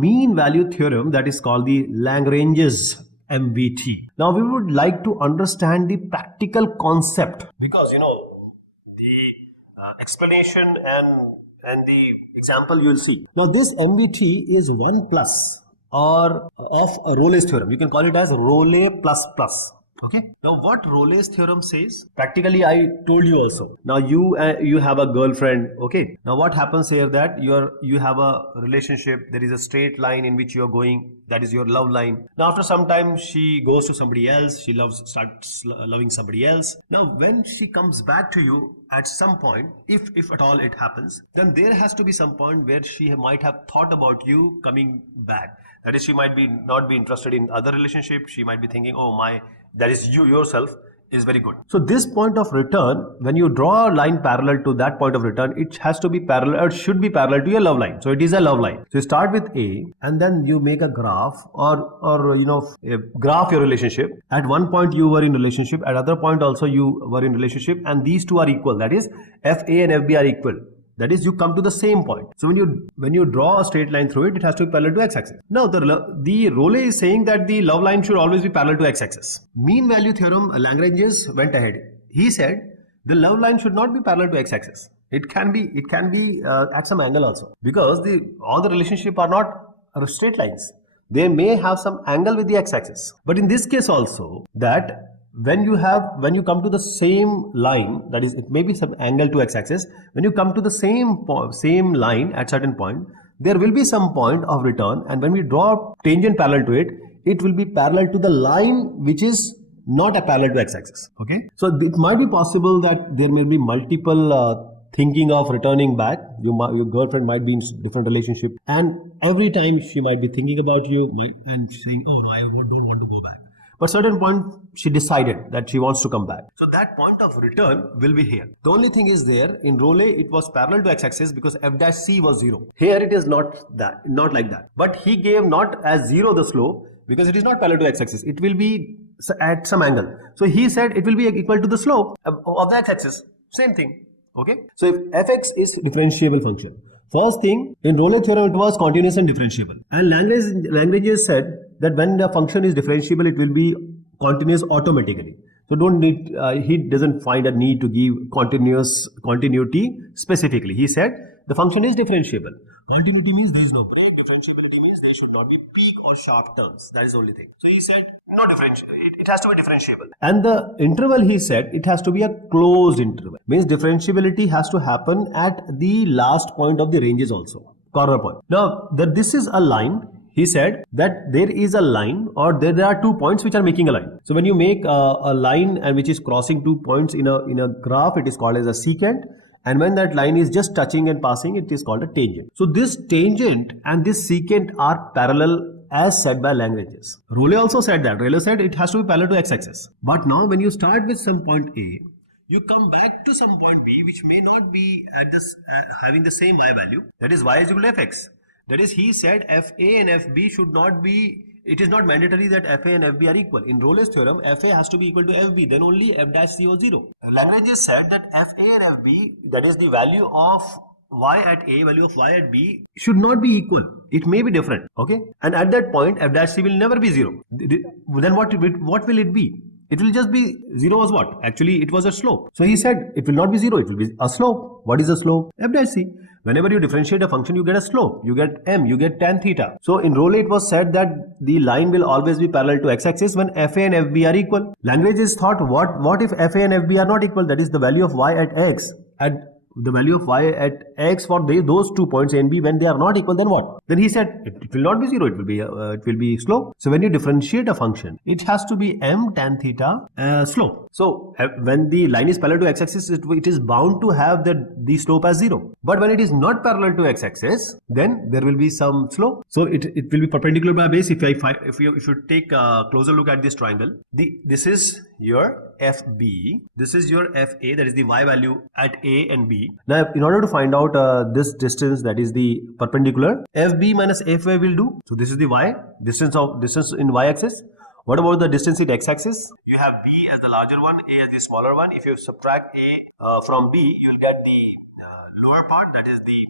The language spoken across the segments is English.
mean value theorem, that is called the Lagrange's MVT. Now we would like to understand the practical concept, because the explanation and the example you will see. Now this MVT is 1 plus or of a Rolle's theorem. You can call it as Rolle plus plus. Okay. Now what Rolle's theorem says, practically I told you also. Now you have a girlfriend. Okay. Now what happens here, that you have a relationship. There is a straight line in which you are going. That is your love line. Now after some time she goes to somebody else. She starts loving somebody else. Now when she comes back to you at some point, if at all it happens, then there has to be some point where she might have thought about you coming back. That is, she might not be interested in other relationship. She might be thinking, oh my, that is you yourself is very good. So this point of return, when you draw a line parallel to that point of return, it has to be parallel, or should be parallel to your love line. So it is a love line. So you start with A and then you make a graph or graph your relationship. At one point you were in relationship, at other point also you were in relationship, and these two are equal. That is, FA and FB are equal. That is, you come to the same point. So when you draw a straight line through it, it has to be parallel to x-axis. Now the Rolle is saying that the love line should always be parallel to x-axis. Mean value theorem, Lagrange's went ahead. He said the love line should not be parallel to x-axis. It can be at some angle also, because all the relationship are not straight lines. They may have some angle with the x-axis. But in this case also, that when you come to the same line, that is, it may be some angle to x-axis. When you come to the same line at certain point, there will be some point of return, and when we draw tangent parallel to it, it will be parallel to the line which is not a parallel to x-axis. Okay, so it might be possible that there may be multiple thinking of returning back. Your girlfriend might be in different relationship, and every time she might be thinking about you and saying, oh no, I don't want to go back. But certain point she decided that she wants to come back. So that point of return will be here. The only thing is, there in Rolle it was parallel to x-axis because f-c was 0. Here it is not like that. But he gave not as 0 the slope, because it is not parallel to x-axis. It will be at some angle. So he said it will be equal to the slope of the x-axis. Same thing. Okay. So if fx is differentiable function, first thing, in Rolle theorem it was continuous and differentiable. And Lagrange said that when the function is differentiable, it will be continuous automatically. So he doesn't find a need to give continuity specifically. He said the function is differentiable. Continuity means there is no break. Differentiability means there should not be peak or sharp turns. That is the only thing. So he said no differentiable. It has to be differentiable. And the interval, he said, it has to be a closed interval. Means differentiability has to happen at the last point of the ranges also. Corner point. Now this is a line. He said that there is a line, or there are 2 points which are making a line. So when you make a line and which is crossing 2 points in a graph, it is called as a secant. And when that line is just touching and passing, it is called a tangent. So this tangent and this secant are parallel as said by Lagrange. Rolle also said that. Rolle said it has to be parallel to x-axis. But now when you start with some point A, you come back to some point B which may not be at having the same I value. That is, y is equal to fx. That is, he said FA and FB should not be, it is not mandatory that FA and FB are equal. In Rolle's theorem, FA has to be equal to FB, then only f-c was 0. Lagrange said that FA and FB, that is the value of y at A, value of y at B, should not be equal. It may be different. Okay. And at that point, f-c will never be 0. Then what will it be? It will just be 0 was what? Actually, it was a slope. So he said it will not be 0, it will be a slope. What is a slope? f-c. Whenever you differentiate a function, you get a slope. You get m, you get tan theta. So in Rolle, it was said that the line will always be parallel to x-axis when FA and FB are equal. Lagrange thought, what if FA and FB are not equal? That is the value of y at x. At the value of y at x for those 2 points A and B, when they are not equal, then what? Then he said it will not be 0, it will be slope. So when you differentiate a function, it has to be m tan theta slope. So when the line is parallel to x-axis, it is bound to have the slope as 0. But when it is not parallel to x-axis, then there will be some slope. So it will be perpendicular by base. If you take a closer look at this triangle, this is your FB, this is your FA, that is the y value at A and B. Now in order to find out this distance, that is the perpendicular, FB minus FA will do. So this is the y, distance in y-axis. What about the distance in x-axis? You have B as the larger one, A as the smaller one. If you subtract A from B, you will get the lower part, that is the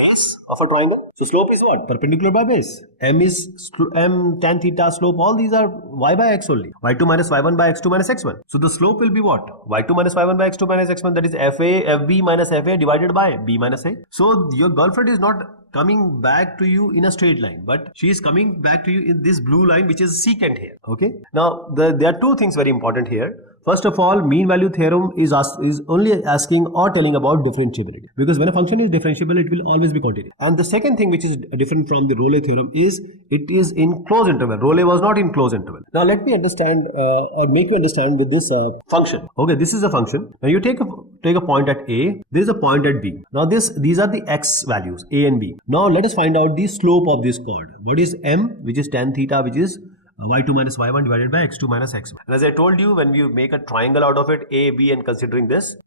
base of a triangle. So slope is what? Perpendicular by base. M is M tan theta slope. All these are y by x only. y2 minus y1 by x2 minus x1. So the slope will be what? y2 minus y1 by x2 minus x1. That is fb minus fa divided by b minus a. So your girlfriend is not coming back to you in a straight line, but she is coming back to you in this blue line, which is secant here. Okay. Now there are two things very important here. First of all, mean value theorem is only asking or telling about differentiability, because when a function is differentiable, it will always be continuous. And the second thing which is different from the Rollet theorem is it is in closed interval. Rollet was not in closed interval. Now let me understand or make you understand with this function. Okay, this is a function. Now you take a point at A. There is a point at B. Now these are the x values A and B. Now let us find out the slope of this chord. What is M, which is tan theta, which is y2 minus y1 divided by x2 minus x1. And as I told you, when we make a triangle out of it, A, B, and considering this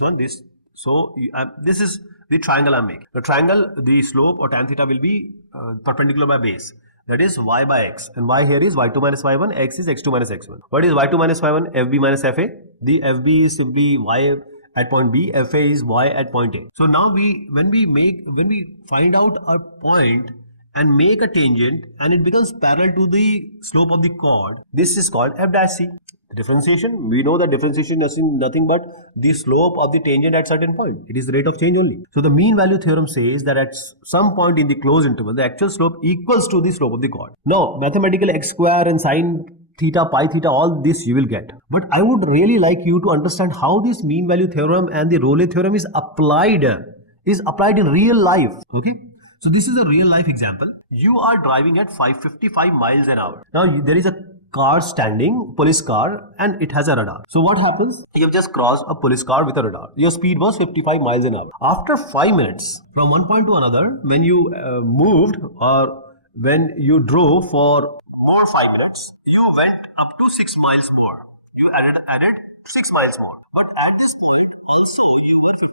one, so this is the triangle I'm making. The triangle, the slope or tan theta will be perpendicular by base. That is y by x. And y here is y2 minus y1, x is x2 minus x1. What is y2 minus y1? FB minus FA. The FB is simply y at point B, FA is y at point A. So now when we find out a point and make a tangent and it becomes parallel to the slope of the chord, this is called f dash c. The differentiation, we know that differentiation is nothing but the slope of the tangent at certain point. It is the rate of change only. So the mean value theorem says that at some point in the closed interval, the actual slope equals to the slope of the chord. Now mathematical x square and sine theta, pi theta, all this you will get. But I would really like you to understand how this mean value theorem and the Rollet theorem is applied in real life. Okay. So this is a real life example. You are driving at 555 miles an hour. Now there is a car standing, police car, and it has a radar. So what happens? You have just crossed a police car with a radar. Your speed was 55 miles an hour. After 5 minutes, from one point to another, when you moved or when you drove for more 5 minutes, you went up to 6 miles more. You added 6 miles more. But at this point, also you were 55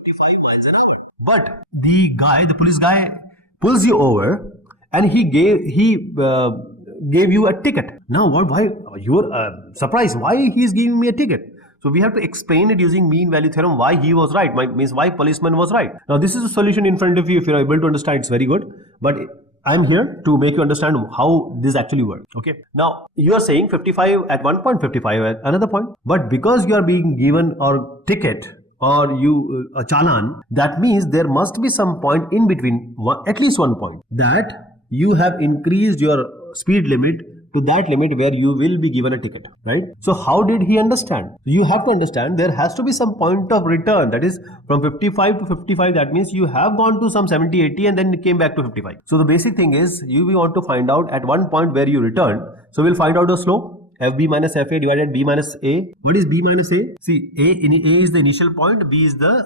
miles an hour. But the police guy pulls you over and he gave you a ticket. Now why you are surprised why he is giving me a ticket? So we have to explain it using mean value theorem why he was right, means why policeman was right. Now this is a solution in front of you. If you are able to understand, it's very good, but I am here to make you understand how this actually works. Okay, now you are saying 55 at one point, 55 at another point, but because you are being given a ticket or a challan, that means there must be some point in between, at least one point, that you have increased your speed limit to that limit where you will be given a ticket, right? So how did he understand? You have to understand there has to be some point of return, that is from 55 to 55. That means you have gone to some 70, 80 and then came back to 55. So the basic thing is we want to find out at one point where you return. So we'll find out the slope. FB minus FA divided B minus A. What is B minus A? See, A is the initial point, B is the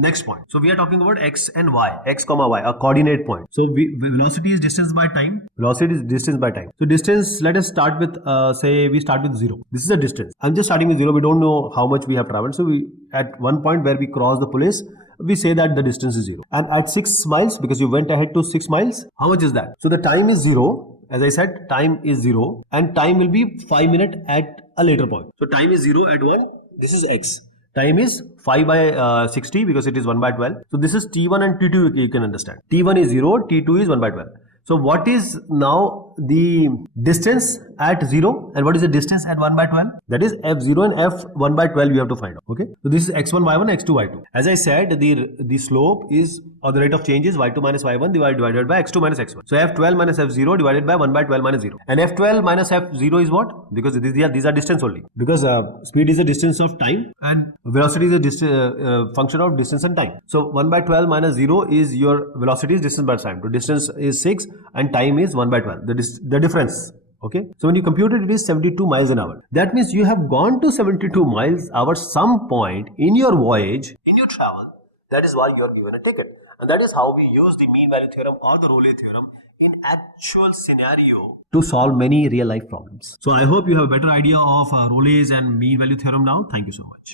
next point. So we are talking about x and y, x comma y, a coordinate point. So velocity is distance by time. Velocity is distance by time. So distance, let us start with, say we start with 0. This is a distance. I'm just starting with 0. We don't know how much we have traveled. So at one point where we cross the police, we say that the distance is 0. And at 6 miles, because you went ahead to 6 miles, how much is that? So the time is 0. As I said, time is 0 and time will be 5 minutes at a later point. So time is 0 at 1. This is x. Time is 5 by 60 because it is 1 by 12. So this is T1 and T2, you can understand. T1 is 0, T2 is 1 by 12. So what is now the distance at 0 and what is the distance at 1 by 12? That is f0 and f1 by 12 you have to find out. Okay. So this is x1 y1, x2 y2. As I said, the slope is, or the rate of change is y2 minus y1 divided by x2 minus x1. So f12 minus f0 divided by 1 by 12 minus 0. And f12 minus f0 is what? Because these are distance only. Because speed is a distance of time and velocity is a function of distance and time. So 1 by 12 minus 0 is your velocity is distance by time. So distance is 6 and time is 1 by 12. The difference. Okay. So when you compute it, it is 72 miles an hour. That means you have gone to 72 miles hour some point in your voyage, in your travel. That is why you are given a ticket. And that is how we use the mean value theorem or the Rollet theorem in actual scenario to solve many real life problems. So I hope you have a better idea of Rollet's and mean value theorem now. Thank you so much.